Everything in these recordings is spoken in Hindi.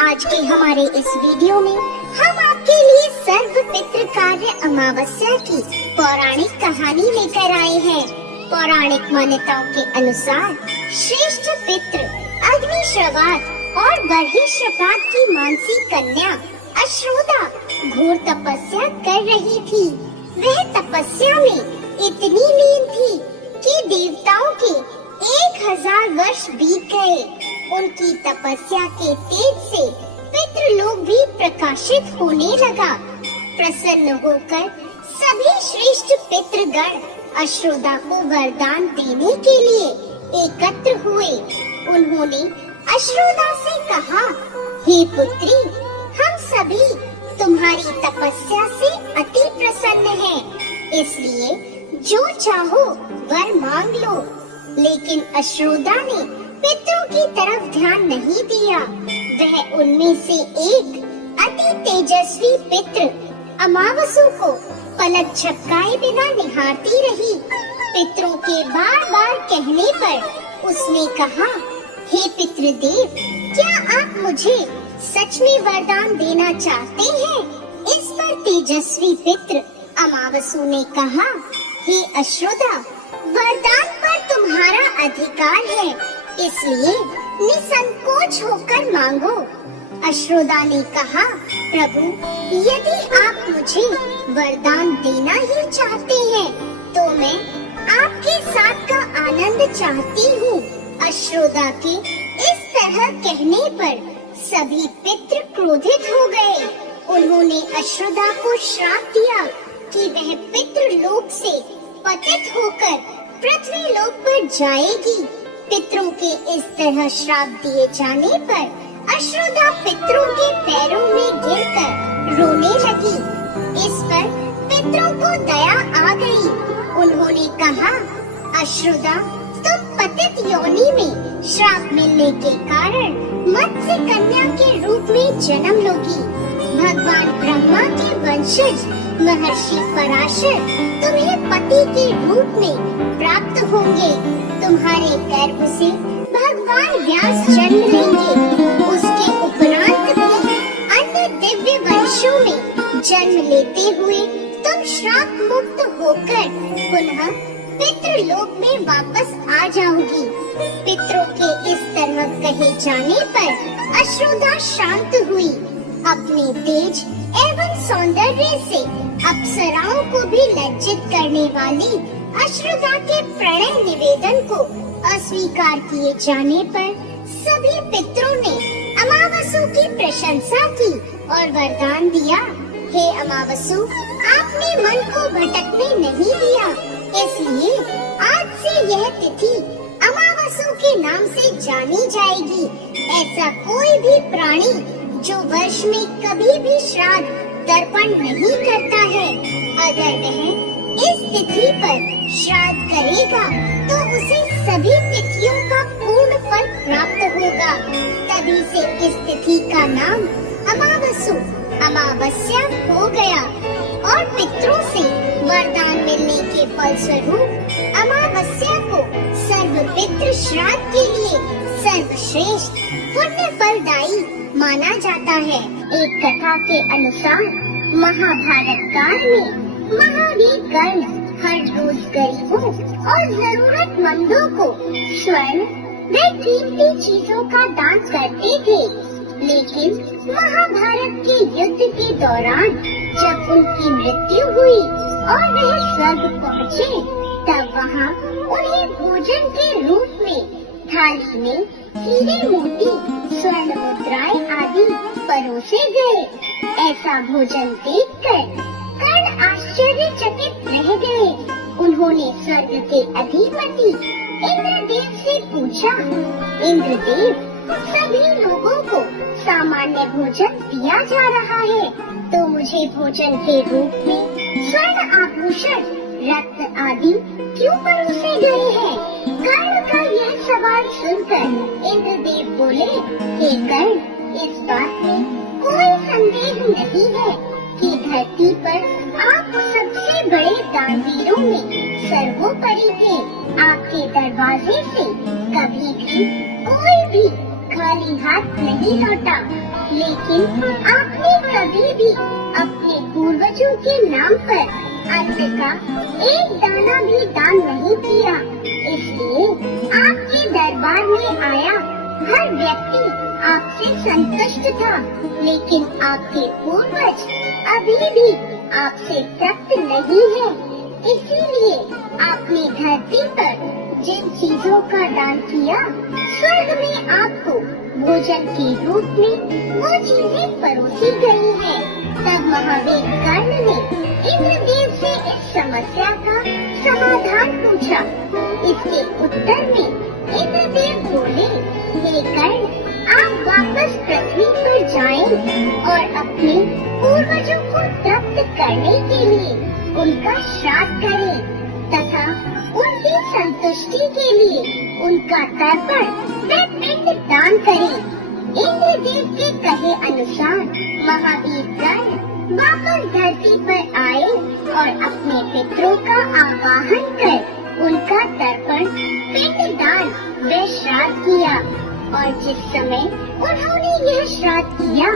आज के हमारे इस वीडियो में हम आपके लिए सर्व पितृ कार्य अमावस्या की पौराणिक कहानी लेकर आए हैं। पौराणिक मान्यताओं के अनुसार श्रेष्ठ पितृ अग्निश्रवात और बर्हिश्रपात की मानसी कन्या अश्रोदा घोर तपस्या कर रही थी। वह तपस्या में इतनी लीन थी कि देवताओं के 1000 वर्ष बीत गए। उनकी तपस्या के तेज से पितृलोक भी प्रकाशित होने लगा। प्रसन्न होकर सभी श्रेष्ठ पितृगण अश्रोदा को वरदान देने के लिए एकत्र हुए। उन्होंने अश्रोदा से कहा, हे पुत्री, हम सभी तुम्हारी तपस्या से अति प्रसन्न हैं, इसलिए जो चाहो वर मांग लो। लेकिन अश्रोदा ने पितरों की तरफ ध्यान नहीं दिया। वह उनमें से एक अति तेजस्वी पितृ अमावसु को पलक झपकाए बिना निहारती रही। पितरों के बार बार कहने पर उसने कहा, हे पितृदेव, क्या आप मुझे सच में वरदान देना चाहते हैं? इस पर तेजस्वी पितृ अमावसु ने कहा, हे अश्रोदा, वरदान पर तुम्हारा अधिकार है, इसलिए निसंकोच होकर मांगो। अश्रोदा ने कहा, प्रभु, यदि आप मुझे वरदान देना ही चाहते हैं, तो मैं आपके साथ का आनंद चाहती हूँ। अश्रोदा के इस तरह कहने पर सभी पितृ क्रोधित हो गए। उन्होंने अश्रोदा को श्राप दिया कि वह पितृलोक से पतित होकर पृथ्वी लोक पर जाएगी। पितरों के इस तरह श्राप दिए जाने पर अश्रोदा पितरों के पैरों में गिरकर रोने लगी। इस पर पितरों को दया आ गई। उन्होंने कहा, अश्रोदा, तुम पतित योनि में श्राप मिलने के कारण मत्स्य कन्या के रूप में जन्म लोगी। भगवान ब्रह्मा के वंशज महर्षि पराशर तुम्हें पति के रूप में प्राप्त होंगे। तुम्हारे गर्भ से भगवान व्यास जन्म लेंगे। उसके उपरांत भी अन्य दिव्य वंशों में जन्म लेते हुए तुम श्राप मुक्त होकर पुनः पितृलोक में वापस आ जाओगी। पितरों के इस तरह कहे जाने पर अश्रोदा शांत हुई। अपने तेज एवं सौंदर्य से अप्सराओं को भी लज्जित करने वाली अश्रोदा के प्रणय निवेदन को अस्वीकार किए जाने पर सभी पितरों ने अमावसु की प्रशंसा की और वरदान दिया, हे अमावसु, आपने मन को भटकने नहीं दिया, इसलिए आज से यह तिथि अमावसु के नाम से जानी जाएगी। ऐसा कोई भी प्राणी जो वर्ष में कभी भी श्राद्ध तर्पण नहीं करता है, अगर वह इस तिथि पर श्राद्ध करेगा तो उसे सभी तिथियों का पूर्ण फल प्राप्त होगा। तभी से इस तिथि का नाम अमावसु अमावस्या हो गया और पितरों से वरदान मिलने के फलस्वरूप अमावस्या को सर्व पितृ श्राद्ध के लिए सर्वश्रेष्ठ पुण्य फलदायी माना जाता है। एक कथा के अनुसार महाभारत काल में महावीर कर्ण हर रोज गरीबों और जरूरतमंदों को स्वर्ण व कीमती चीजों का दान करते थे। लेकिन महाभारत के युद्ध के दौरान जब उनकी मृत्यु हुई और वह स्वर्ग पहुँचे, तब वहाँ उन्हें भोजन के रूप में थाली में हीरे मोती स्वर्ण मुद्राएं आदि परोसे गए। ऐसा भोजन देखकर कर्ण आश्चर्यचकित रह गए। उन्होंने स्वर्ग के अधिपति इंद्रदेव से पूछा, इंद्रदेव, सभी लोगों को सामान्य भोजन दिया जा रहा है, तो मुझे भोजन के रूप में स्वर्ण आभूषण रत्न आदि क्यों परोसे गए हैं? कर्ण का यह सवाल सुनकर इंद्रदेव बोले, हे कर्ण, इस बात में कोई संदेह नहीं है कि धरती पर आप सबसे बड़े दानवीरों में सर्वोपरि थे। आपके दरवाजे से कभी भी कोई भी खाली हाथ नहीं लौटा, लेकिन आपने कभी भी अपने पूर्वजों के नाम पर अन्न का एक दाना भी दान नहीं किया। इसलिए आपके दरबार में आया हर व्यक्ति आपसे संतुष्ट था, लेकिन आपके पूर्वज अभी भी आपसे तृप्त नहीं है। इसीलिए आपने धरती पर जिन चीजों का दान किया, स्वर्ग में आपको भोजन के रूप में वो चीजें परोसी गई हैं। तब महावीर कर्ण ने इंद्रदेव से इस समस्या का समाधान पूछा। इसके उत्तर में इंद्रदेव बोले, हे कर्ण, आप वापस पृथ्वी पर जाएं और अपने पूर्वजों को तृप्त करने के लिए उनका श्राद्ध करें तथा उनकी संतुष्टि के लिए उनका तर्पण व पिंड दान करें। इंद्रदेव के कहे अनुसार महावीर कर्ण वापस धरती पर आए और अपने पितरों का आवाहन कर उनका तर्पण, पिंड दान व श्राद्ध किया। और जिस समय उन्होंने यह श्राद्ध किया,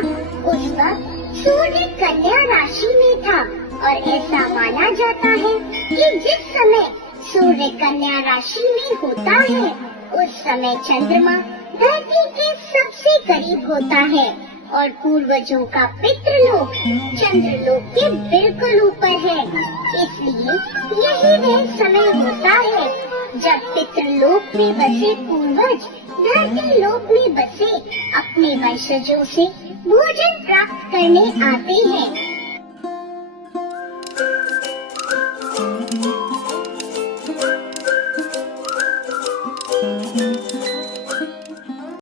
उस वक्त सूर्य कन्या राशि में था और ऐसा माना जाता है कि जिस समय सूर्य कन्या राशि में होता है, उस समय चंद्रमा धरती के सबसे करीब होता है और पूर्वजों का पितृलोक चंद्रलोक के बिल्कुल ऊपर है। इसलिए यही वह समय होता है जब पितृलोक में बसे पूर्वज धरती लोक में बसे अपने वंशजों से भोजन प्राप्त करने आते हैं।